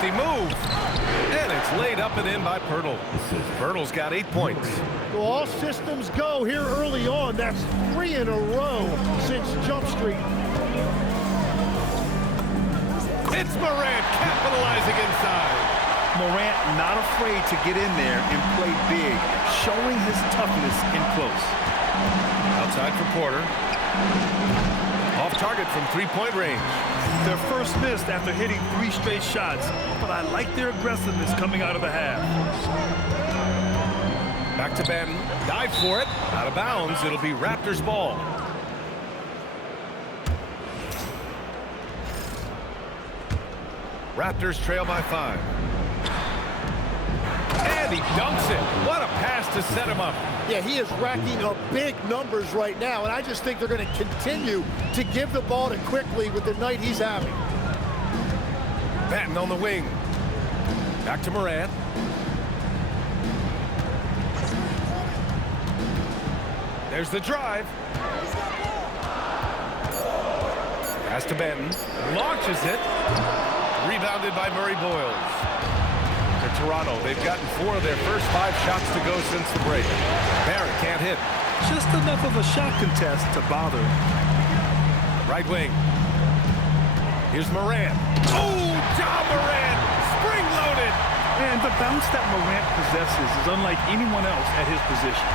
Nifty move. And it's laid up and in by Poeltl. Poeltl's got 8 points. Well, all systems go here early on. That's 3 in a row since Jump Street. It's Morant capitalizing inside. Morant not afraid to get in there and play big, showing his toughness in close. Outside for Porter. Off target from three-point range. Their first miss after hitting 3 straight shots, but I like their aggressiveness coming out of the half. Back to Banton. Dive for it. Out of bounds. It'll be Raptors ball. Raptors trail by 5. And he dunks it. What a pass to set him up. Yeah, he is racking up big numbers right now, and I just think they're going to continue to give the ball to Quickly with the night he's having. Banton on the wing. Back to Morant. There's the drive. Pass to Banton. Launches it. Rebounded by Murray Boyles. For Toronto, they've gotten 4 of their first 5 shots to go since the break. Barrett can't hit. Just enough of a shot contest to bother. Right wing. Here's Morant. Oh, John Morant! Spring-loaded! And the bounce that Morant possesses is unlike anyone else at his position.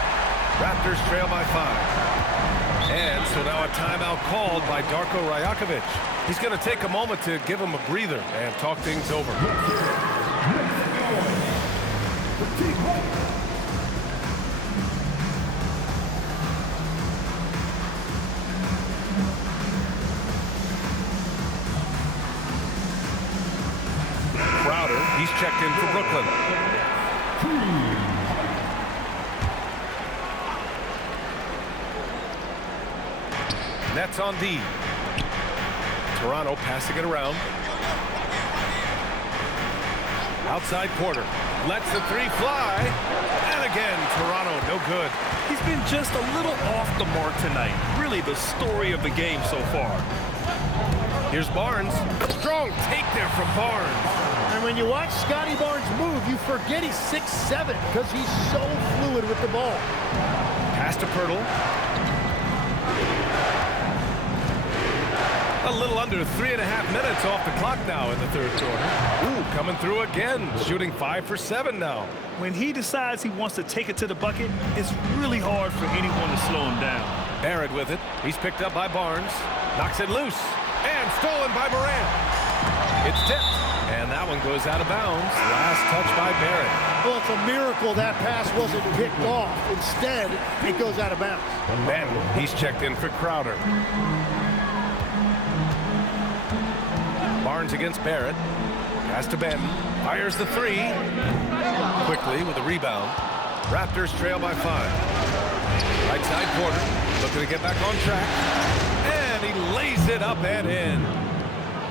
Raptors trail by 5. And so now a timeout called by Darko Rajakovic. He's going to take a moment to give him a breather and talk things over. Crowder, he's checked in for Brooklyn. Nets on D. Toronto passing it around. Outside Porter. Lets the 3 fly. And again, Toronto no good. He's been just a little off the mark tonight. Really the story of the game so far. Here's Barnes. Strong take there from Barnes. And when you watch Scotty Barnes move, you forget he's 6'7" because he's so fluid with the ball. Pass to Poeltl. A little under 3.5 minutes off the clock now in the third quarter. Ooh, coming through again, shooting 5 for 7 now. When he decides he wants to take it to the bucket, it's really hard for anyone to slow him down. Barrett with it. He's picked up by Barnes. Knocks it loose. And stolen by Morant. It's tipped. And that one goes out of bounds. Last touch by Barrett. Well, it's a miracle that pass wasn't picked off. Instead, it goes out of bounds. Banton, he's checked in for Crowder. Barnes against Barrett. Pass to Banton. Fires the 3. Quickly with a rebound. Raptors trail by 5. Right side Porter. Looking to get back on track. And he lays it up and in.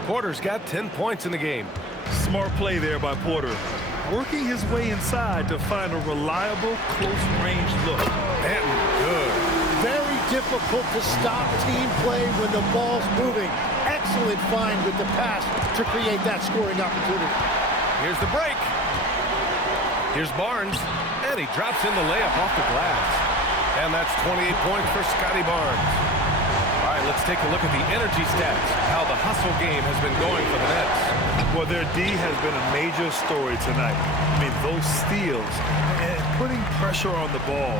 Porter's got 10 points in the game. Smart play there by Porter. Working his way inside to find a reliable, close-range look. Banton, good. Very difficult to stop team play when the ball's moving. Excellent find with the pass to create that scoring opportunity. Here's the break. Here's Barnes. And he drops in the layup off the glass. And that's 28 points for Scotty Barnes. All right, let's take a look at the energy stats. How the hustle game has been going for the Nets. Well, their D has been a major story tonight. I mean, those steals and putting pressure on the ball,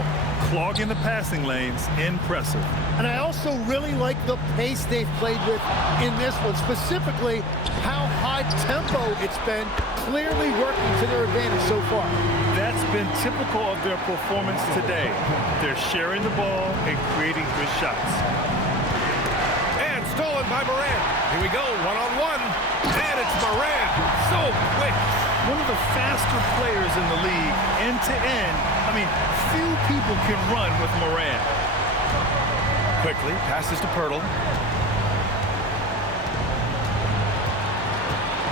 clogging the passing lanes, impressive. And I also really like the pace they've played with in this one, specifically how high tempo it's been, clearly working to their advantage so far. That's been typical of their performance today. They're sharing the ball and creating good shots. And stolen by Morant. Here we go, one-on-one. And it's Morant. So quick. One of the faster players in the league, end-to-end. I mean, few people can run with Morant. Quickly, passes to Poeltl.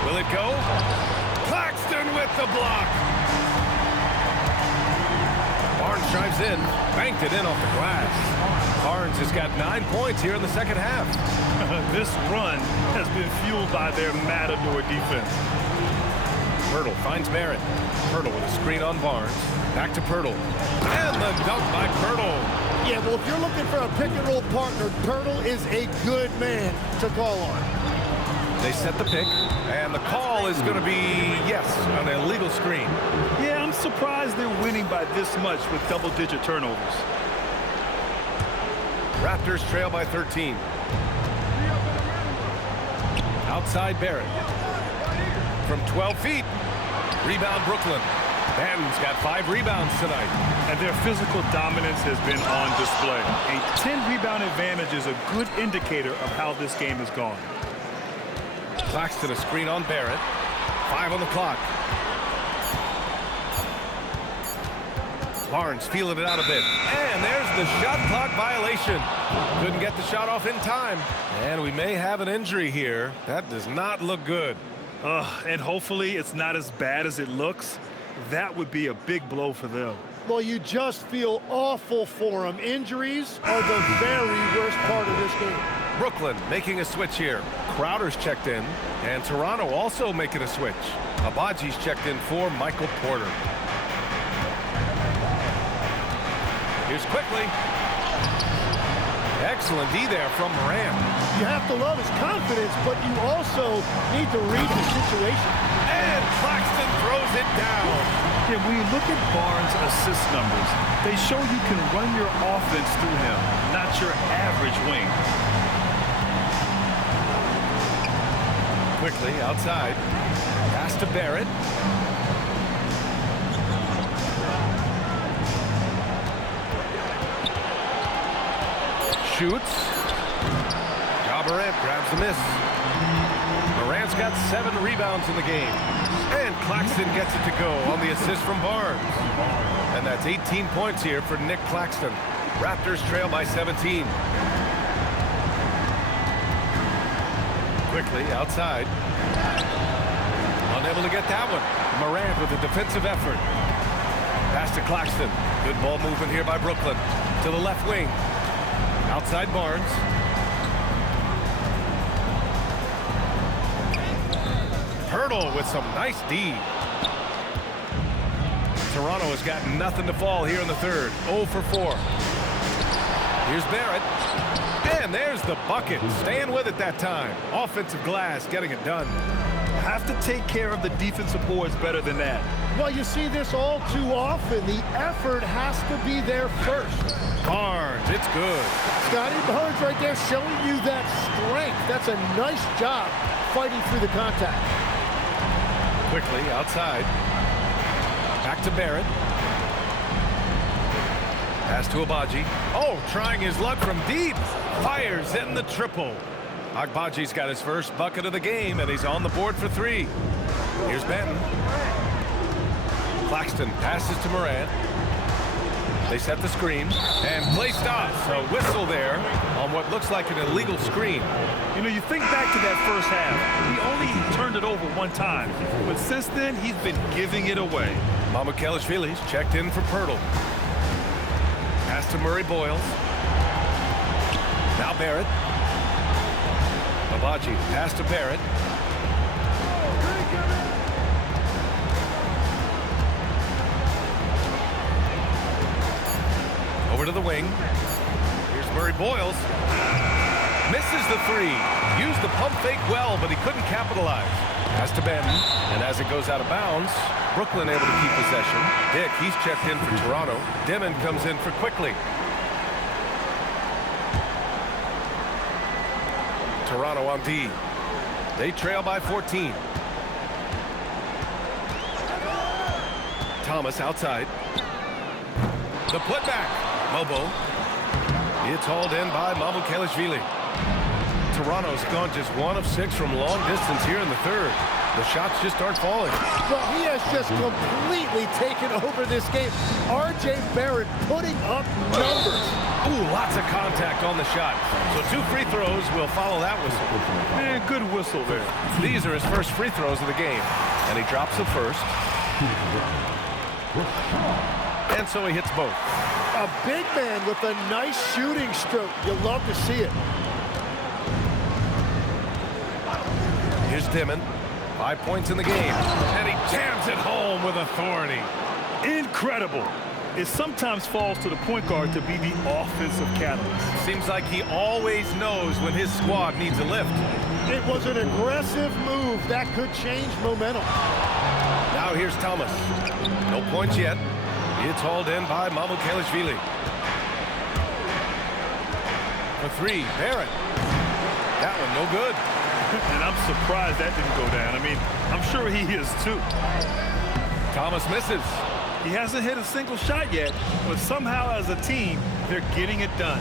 Will it go? Claxton with the block. Barnes drives in, banked it in off the glass. Barnes has got 9 points here in the second half. This run has been fueled by their Matador defense. Pirtle finds Barrett. Pirtle with a screen on Barnes. Back to Pirtle. And the dunk by Pirtle. Yeah, well, if you're looking for a pick-and-roll partner, Pirtle is a good man to call on. They set the pick, and the call is going to be, yes, an illegal screen. Yeah, I'm surprised they're winning by this much with double-digit turnovers. Raptors trail by 13. Outside Barrett. From 12 feet. Rebound Brooklyn. Banton's got 5 rebounds tonight. And their physical dominance has been on display. A 10-rebound advantage is a good indicator of how this game has gone. Claxton a screen on Barrett. 5 on the clock. Barnes feeling it out a bit. And there's the shot clock violation. Couldn't get the shot off in time. And we may have an injury here. That does not look good. And hopefully it's not as bad as it looks. That would be a big blow for them. Well, you just feel awful for them. Injuries are the very worst part of this game. Brooklyn making a switch here. Crowder's checked in. And Toronto also making a switch. Abaji's checked in for Michael Porter. Here's quickly. Excellent D there from Morant. You have to love his confidence, but you also need to read the situation. And Claxton throws it down. Yeah, when you look at Barnes' assist numbers, they show you can run your offense through him, not your average wing. Quickly outside. Pass to Barrett. Shoots. Ja Morant grabs the miss. Morant's got 7 rebounds in the game. And Claxton gets it to go on the assist from Barnes. And that's 18 points here for Nick Claxton. Raptors trail by 17. Quickly outside. Unable to get that one. Morant with a defensive effort. Pass to Claxton. Good ball movement here by Brooklyn. To the left wing. Outside Barnes. Pirtle with some nice D. Toronto has got nothing to fall here in the third. 0 for 4. Here's Barrett. And there's the bucket. Staying with it that time. Offensive glass getting it done. Have to take care of the defensive boards better than that. Well, you see this all too often. The effort has to be there first. Barnes, it's good. Scotty Barnes right there showing you that strength. That's a nice job fighting through the contact. Quickly outside. Back to Barrett. Pass to Agbaji. Oh, trying his luck from deep. Fires in the triple. Agbaji's got his first bucket of the game, and he's on the board for 3. Here's Banton. Claxton passes to Morant. They set the screen, and play stops. A whistle there on what looks like an illegal screen. You know, you think back to that first half. He only turned it over one time, but since then, he's been giving it away. Mamukelashvili's checked in for Pirtle. Pass to Murray Boyles. Now Barrett. Agbaji pass to Barrett. Over to the wing. Here's Murray Boyles. Misses the 3. Used the pump fake well, but he couldn't capitalize. Pass to Banton. And as it goes out of bounds, Brooklyn able to keep possession. Dick, he's checked in for Toronto. Dimon comes in for Quickly. Toronto on D. They trail by 14. Thomas outside. The putback. Mobo. It's hauled in by Mamukelashvili. Toronto's gone just 1 of 6 from long distance here in the third. The shots just aren't falling. Well, he has just completely taken over this game. R.J. Barrett putting up numbers. Ooh, lots of contact on the shot. So 2 free throws will follow that whistle. Man, good whistle there. These are his first free throws of the game. And he drops the first. And so he hits both. A big man with a nice shooting stroke. You'll love to see it. Here's Dimon. 5 points in the game, and he jams it home with authority. Incredible. It sometimes falls to the point guard to be the offensive catalyst. Seems like he always knows when his squad needs a lift. It was an aggressive move that could change momentum. Now here's Thomas. No points yet. It's hauled in by Mamukelashvili. For 3, Barrett. That one no good. And I'm surprised that didn't go down. I mean, I'm sure he is too. Thomas misses. He hasn't hit a single shot yet, but somehow as a team, they're getting it done.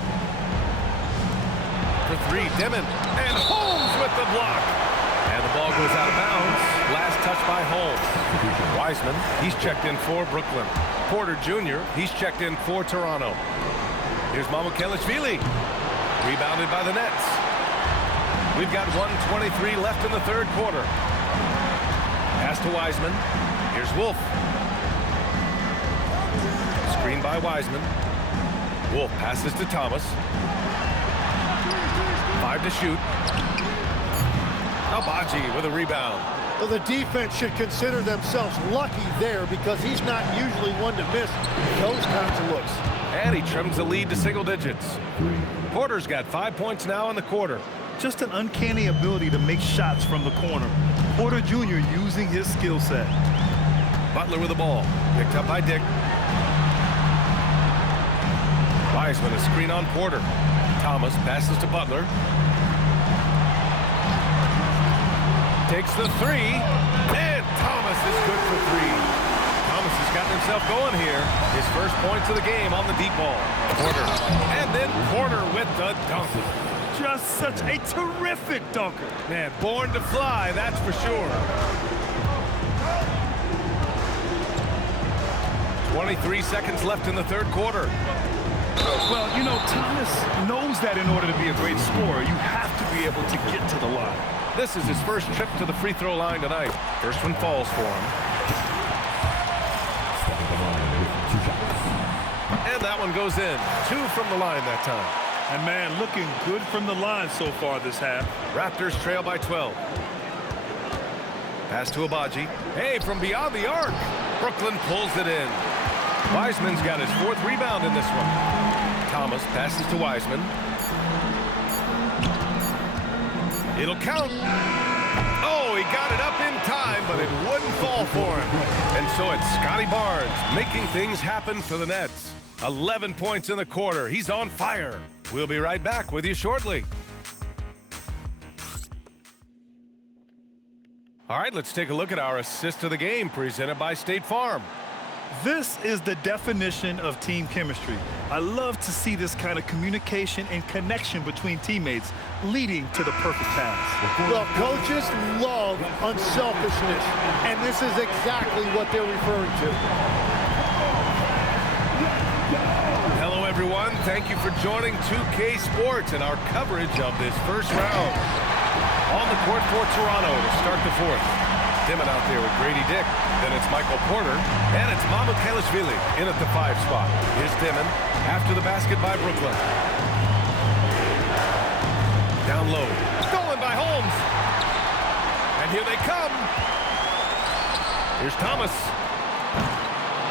For 3, Dimon. And Holmes with the block. And the ball goes out of bounds. Last touch by Holmes. Wiseman, he's checked in for Brooklyn. Porter Jr., he's checked in for Toronto. Here's Mamukelashvili. Rebounded by the Nets. We've got 1:23 left in the third quarter. Pass to Wiseman. Here's Wolf. Screen by Wiseman. Wolf passes to Thomas. 5 to shoot. Agbaji with a rebound. Well, the defense should consider themselves lucky there because he's not usually one to miss those kinds of looks. And he trims the lead to single digits. Porter's got 5 points now in the quarter. Just an uncanny ability to make shots from the corner. Porter Jr. using his skill set. Butler with the ball. Picked up by Dick. Wiseman, a screen on Porter. Thomas passes to Butler. Takes the 3. And Thomas is good for 3. Thomas has gotten himself going here. His first points of the game on the deep ball. Porter. And then Porter with the dunk. Just such a terrific dunker. Man, born to fly, that's for sure. 23 seconds left in the third quarter. Well, you know, Thomas knows that in order to be a great scorer, you have to be able to get to the line. This is his first trip to the free throw line tonight. First one falls for him. And that one goes in. 2 from the line that time. And man, looking good from the line so far this half. Raptors trail by 12. Pass to Agbaji. Hey, from beyond the arc. Brooklyn pulls it in. Wiseman's got his 4th rebound in this one. Thomas passes to Wiseman. It'll count. Oh, he got it up in time, but it wouldn't fall for him. And so it's Scotty Barnes making things happen for the Nets. 11 points in the quarter. He's on fire. We'll be right back with you shortly. All right, let's take a look at our assist of the game presented by State Farm. This is the definition of team chemistry. I love to see this kind of communication and connection between teammates leading to the perfect pass. Well, coaches love unselfishness, and this is exactly what they're referring to. Hello, everyone. Thank you for joining 2K Sports and our coverage of this first round. On the court for Toronto to start the fourth. Dimon out there with Grady Dick. Then it's Michael Porter. And it's Mamukelashvili in at the 5 spot. Here's Dimon after the basket by Brooklyn. Down low. Stolen by Holmes. And here they come. Here's Thomas.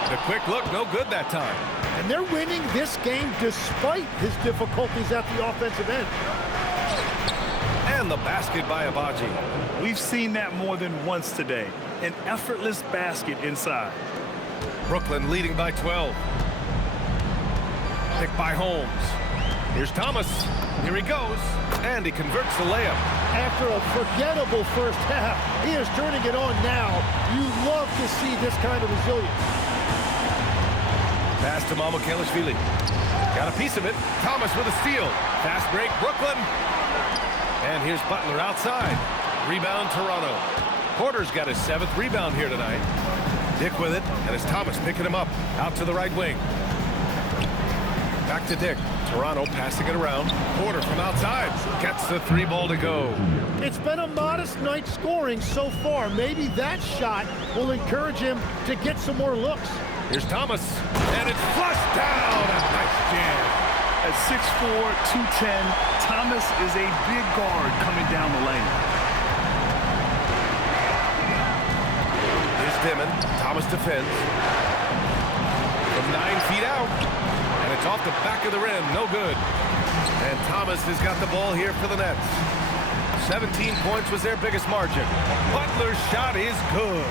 The quick look, no good that time. And they're winning this game despite his difficulties at the offensive end. And the basket by Agbaji. We've seen that more than once today. An effortless basket inside. Brooklyn leading by 12. Picked by Holmes. Here's Thomas. Here he goes. And he converts the layup. After a forgettable first half, he is turning it on now. You love to see this kind of resilience. Pass to Mamukelashvili. Got a piece of it. Thomas with a steal. Fast break, Brooklyn. And here's Butler outside. Rebound, Toronto. Porter's got his 7th rebound here tonight. Dick with it, and it's Thomas picking him up. Out to the right wing. Back to Dick. Toronto passing it around. Porter from outside. Gets the 3 ball to go. It's been a modest night scoring so far. Maybe that shot will encourage him to get some more looks. Here's Thomas. And it's flushed down. A nice jam. At 6'4", 210, Thomas is a big guard coming down the lane. Fitzsimmons. Thomas defends. From 9 feet out. And it's off the back of the rim. No good. And Thomas has got the ball here for the Nets. 17 points was their biggest margin. Butler's shot is good.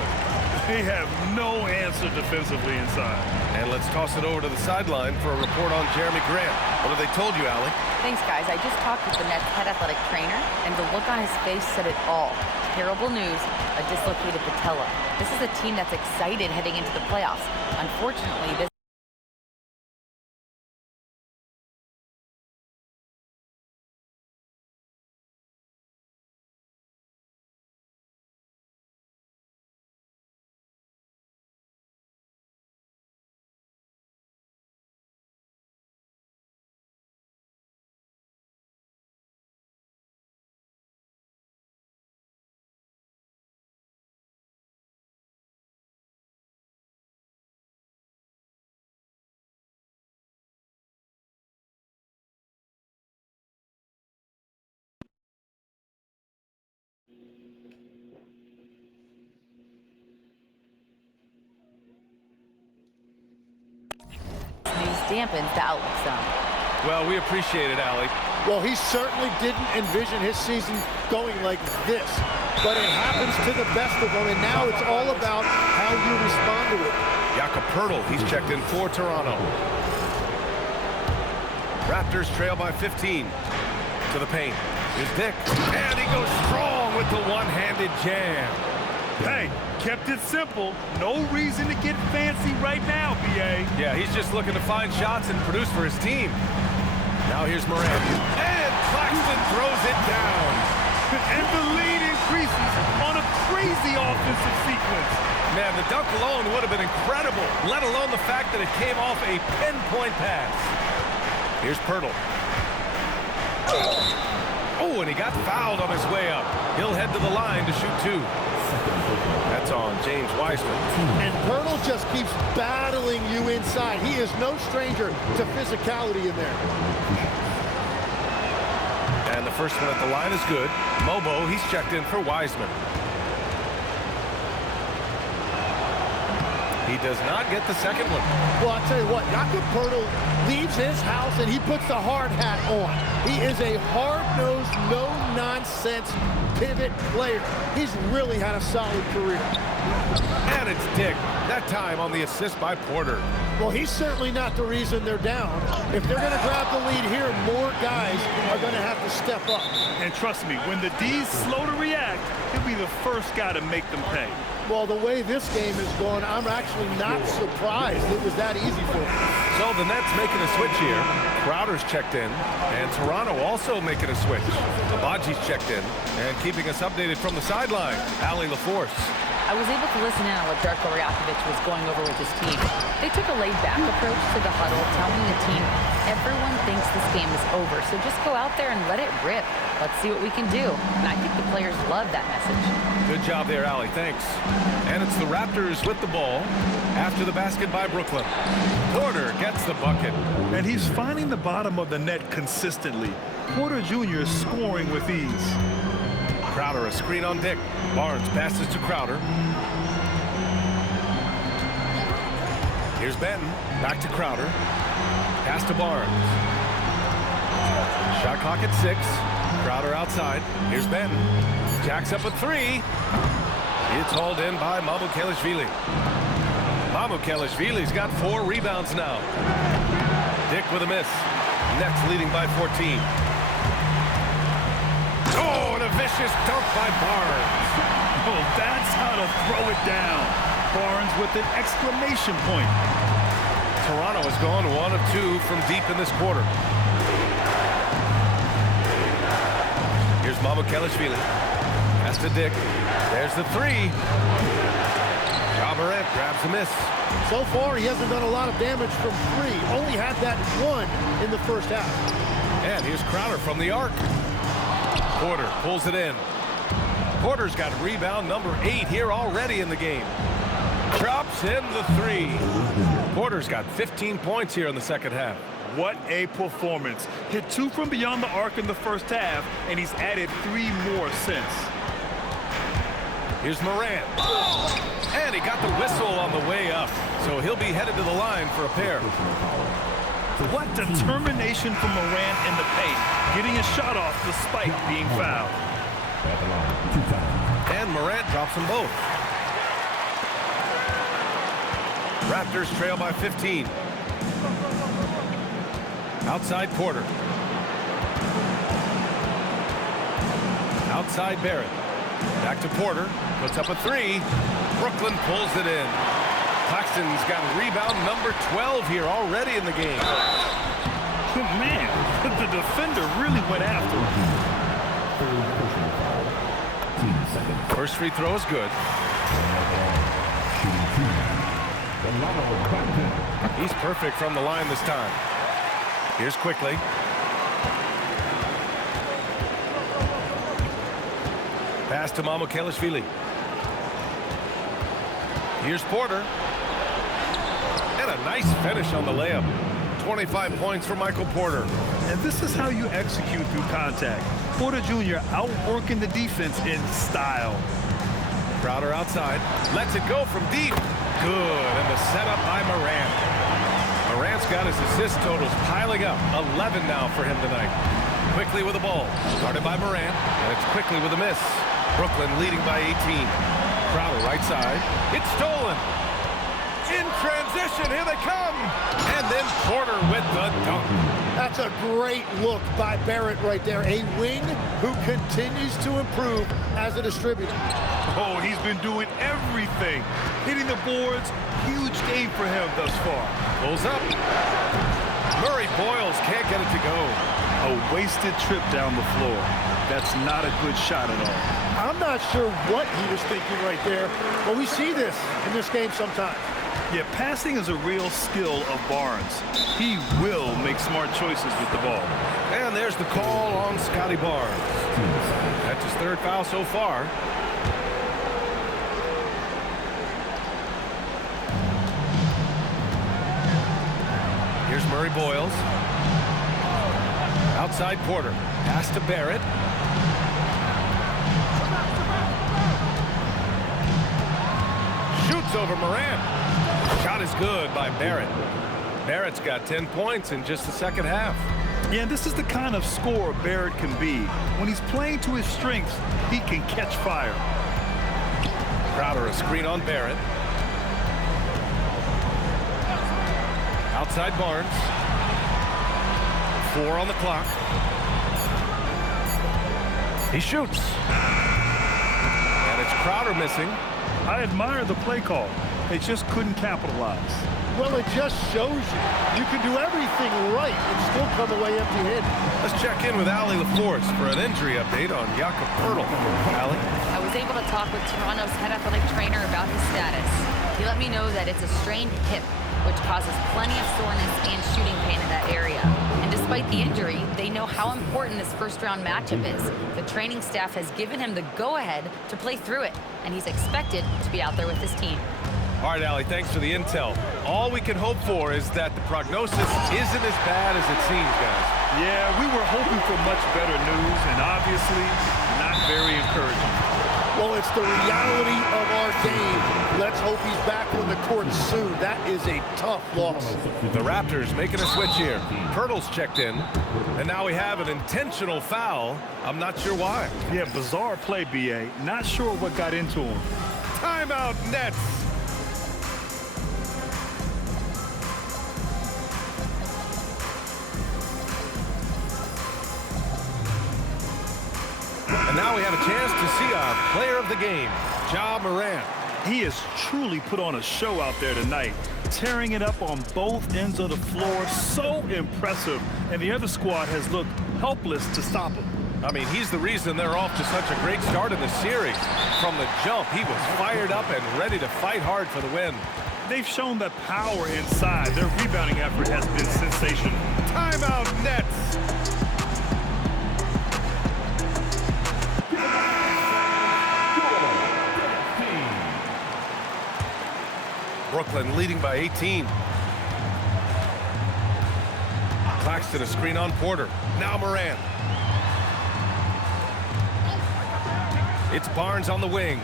They have no answer defensively inside. And let's toss it over to the sideline for a report on Jeremy Grant. What have they told you, Allie? Thanks, guys. I just talked with the Nets head athletic trainer, and the look on his face said it all. Terrible news, a dislocated patella. This is a team that's excited heading into the playoffs. Unfortunately, this news dampens the outlook some. Well, we appreciate it, Allie. Well, he certainly didn't envision his season going like this, but it happens to the best of them, and now it's all about how you respond to it. Jakob Poeltl, he's checked in for Toronto. Raptors trail by 15 to the paint. Here's Dick, and he goes strong with the one-handed jam. Hey, kept it simple. No reason to get fancy right now, B.A. Yeah, he's just looking to find shots and produce for his team. Now here's Morant, and Claxton throws it down. And the lead increases on a crazy offensive sequence. Man, the dunk alone would have been incredible, let alone the fact that it came off a pinpoint pass. Here's Poeltl. Oh, and he got fouled on his way up. He'll head to the line to shoot 2. That's on James Wiseman. And Poeltl just keeps battling you inside. He is no stranger to physicality in there. And the first one at the line is good. Mobo, he's checked in for Wiseman. He does not get the second one. Well, I'll tell you what, Jakob Poeltl leaves his house and he puts the hard hat on. He is a hard-nosed, no-nonsense pivot player. He's really had a solid career. And it's Dick, that time on the assist by Porter. Well, he's certainly not the reason they're down. If they're going to grab the lead here, more guys are going to have to step up. And trust me, when the D's slow to react, he'll be the first guy to make them pay. Well, the way this game is going, I'm actually not surprised it was that easy for him. So the Nets making a switch here. Crowder's checked in, and Toronto also making a switch. Abaji's checked in, and keeping us updated from the sideline, Allie LaForce. I was able to listen in on what Darko Rakovic was going over with his team. They took a laid-back approach to the huddle, telling the team, everyone thinks this game is over, so just go out there and let it rip. Let's see what we can do. And I think the players love that message. Good job there, Allie. Thanks. And it's the Raptors with the ball after the basket by Brooklyn. Porter gets the bucket. And he's finding the bottom of the net consistently. Porter Jr. is scoring with ease. Crowder, a screen on Dick. Barnes passes to Crowder. Here's Benton. Back to Crowder. Pass to Barnes. Shot clock at 6. Crowder outside. Here's Benton. Jacks up a 3. It's hauled in by Mamukelashvili. Mamukelashvili's got 4 rebounds now. Dick with a miss. Nets leading by 14. Oh, and a vicious dunk by Barnes. Oh, that's how to throw it down. Barnes with an exclamation point. Toronto has gone 1 of 2 from deep in this quarter. Here's Mamukelashvili. Pass to Dick. There's the 3. Ja Morant grabs the miss. So far, he hasn't done a lot of damage from 3. Only had that 1 in the first half. And here's Crowder from the arc. Porter pulls it in. Porter's got rebound number 8 here already in the game. Drops in the 3. Porter's got 15 points here in the second half. What a performance. Hit 2 from beyond the arc in the first half, and he's added 3 more since. Here's Morant. And he got the whistle on the way up, so he'll be headed to the line for a pair. What determination from Morant in the paint, getting a shot off despite being fouled. And Morant drops them both. Raptors trail by 15. Outside Porter. Outside Barrett. Back to Porter. Puts up a three. Brooklyn pulls it in. Claxton's got rebound number 12 here already in the game. Man, the defender really went after him. First free throw is good. He's perfect from the line this time. Here's Quickly. Pass to Mamukelashvili. Here's Porter. And a nice finish on the layup. 25 points for Michael Porter. And this is how you execute through contact. Porter Jr. outworking the defense in style. Crowder outside. Lets it go from deep. Good. And the setup by Morant. Morant's got his assist totals piling up. 11 now for him tonight. Quickly with the ball. Started by Morant. And it's Quickly with a miss. Brooklyn leading by 18. Crowder right side. It's stolen. In transition. Here they come. And then Porter with the dunk. That's a great look by Barrett right there. A wing who continues to improve as a distributor. Oh, he's been doing everything. Hitting the boards. Huge game for him thus far. Pulls up. Murray Boyles can't get it to go. A wasted trip down the floor. That's not a good shot at all. I'm not sure what he was thinking right there, but we see this in this game sometimes. Yeah, passing is a real skill of Barnes. He will make smart choices with the ball. And there's the call on Scotty Barnes. That's his third foul so far. Here's Murray Boyles. Outside Porter. Pass to Barrett. Shoots over Morant. Shot is good by Barrett. Barrett's got 10 points in just the second half. Yeah, this is the kind of scorer Barrett can be. When he's playing to his strengths, he can catch fire. Crowder a screen on Barrett. Outside Barnes. 4 on the clock. He shoots. And it's Crowder missing. I admire the play call. They just couldn't capitalize. Well, it just shows you can do everything right and still come away empty-handed. Let's check in with Allie LaForce for an injury update on Jakob Poeltl. Allie? I was able to talk with Toronto's head athletic trainer about his status. He let me know that it's a strained hip, which causes plenty of soreness and shooting pain in that area. And despite the injury, they know how important this first-round matchup is. The training staff has given him the go-ahead to play through it, and he's expected to be out there with his team. All right, Allie, thanks for the intel. All we can hope for is that the prognosis isn't as bad as it seems, guys. Yeah, we were hoping for much better news, and obviously not very encouraging. Well, it's the reality of our game. Let's hope he's back on the court soon. That is a tough loss. The Raptors making a switch here. Poeltl's checked in, and now we have an intentional foul. I'm not sure why. Yeah, bizarre play, B.A. Not sure what got into him. Timeout Nets. And now we have a chance to see our player of the game, Ja Morant. He has truly put on a show out there tonight, tearing it up on both ends of the floor. So impressive, and the other squad has looked helpless to stop him. I mean, he's the reason they're off to such a great start in the series. From the jump, he was fired up and ready to fight hard for the win. They've shown that power inside. Their rebounding effort has been sensational. Timeout Nets. Brooklyn leading by 18. Claxton a screen on Porter. Now Morant. It's Barnes on the wing.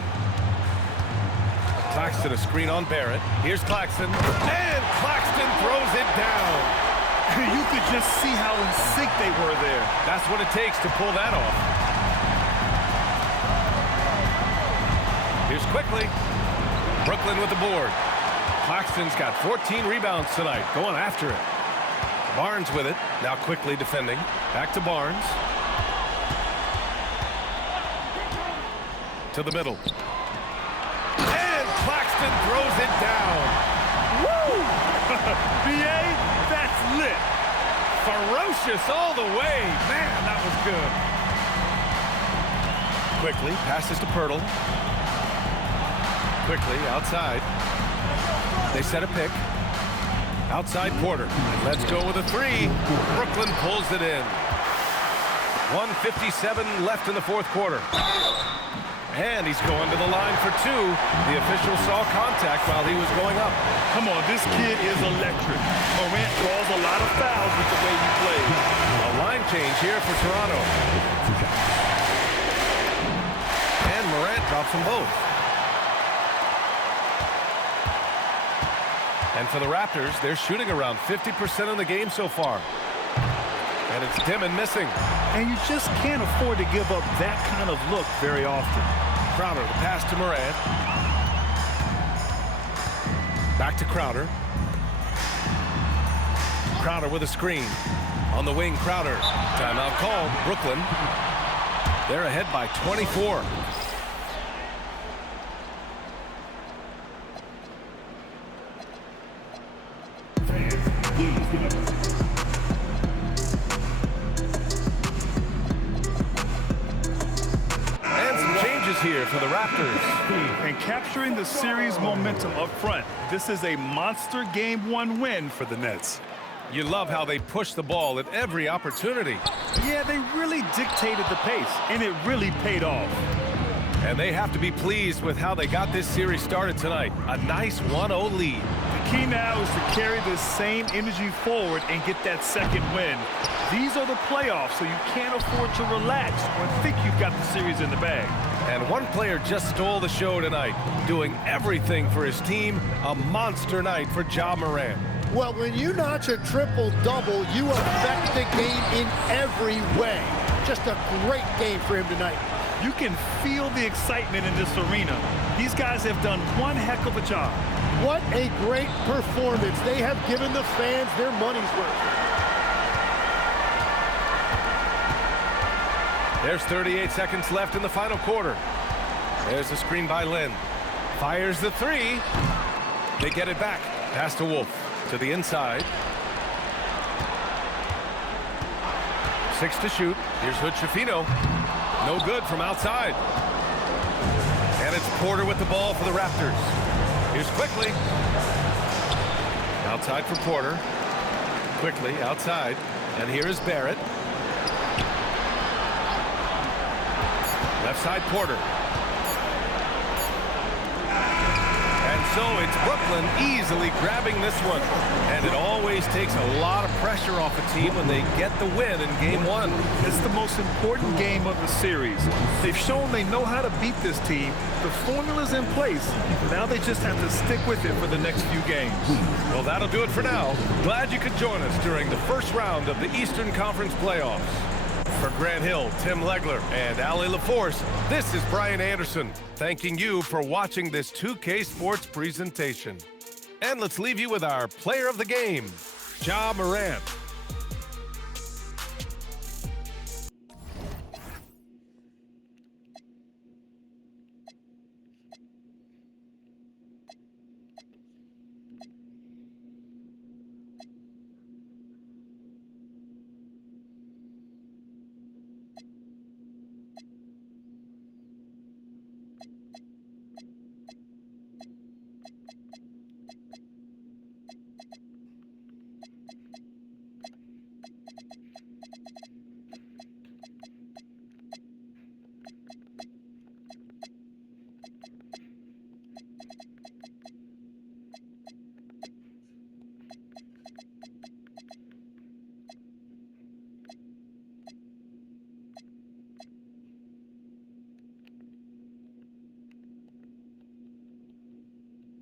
Claxton a screen on Barrett. Here's Claxton. And Claxton throws it down. You could just see how in sync they were there. That's what it takes to pull that off. Here's Quickly. Brooklyn with the board. Claxton's got 14 rebounds tonight, going after it. Barnes with it, now Quickly defending. Back to Barnes. To the middle. And Claxton throws it down. Woo! B.A., that's lit. Ferocious all the way. Man, that was good. Quickly passes to Poeltl. Quickly outside. They set a pick. Outside Porter. Let's go with a three. Brooklyn pulls it in. 1:57 left in the fourth quarter. And he's going to the line for two. The official saw contact while he was going up. Come on, this kid is electric. Morant draws a lot of fouls with the way he plays. A line change here for Toronto. And Morant drops them both. And for the Raptors, they're shooting around 50% in the game so far. And it's dim and missing. And you just can't afford to give up that kind of look very often. Crowder, the pass to Morant. Back to Crowder. Crowder with a screen. On the wing, Crowder. Timeout called. Brooklyn. They're ahead by 24. Here for the Raptors. And capturing the series momentum up front. This is a monster Game 1 win for the Nets. You love how they push the ball at every opportunity. Yeah, they really dictated the pace, and it really paid off. And they have to be pleased with how they got this series started tonight. A nice 1-0 lead. The key now is to carry this same energy forward and get that second win. These are the playoffs, so you can't afford to relax or think you've got the series in the bag. And one player just stole the show tonight, doing everything for his team. A monster night for Ja Morant. Well, when you notch a triple-double, you affect the game in every way. Just a great game for him tonight. You can feel the excitement in this arena. These guys have done one heck of a job. What a great performance. They have given the fans their money's worth. There's 38 seconds left in the final quarter. There's a screen by Lin. Fires the three. They get it back. Pass to Wolf. To the inside. 6 to shoot. Here's Hood-Schifino. No good from outside. And it's Porter with the ball for the Raptors. Here's Quickly. Outside for Porter. Quickly outside. And here is Barrett. Left side Porter. And so it's Brooklyn easily grabbing this one. And it always takes a lot of pressure off a team when they get the win in Game 1. It's the most important game of the series. They've shown they know how to beat this team. The formula's in place. Now they just have to stick with it for the next few games. Well, that'll do it for now. Glad you could join us during the first round of the Eastern Conference playoffs. For Grant Hill, Tim Legler, and Allie LaForce, this is Brian Anderson, thanking you for watching this 2K Sports presentation. And let's leave you with our player of the game, Ja Morant.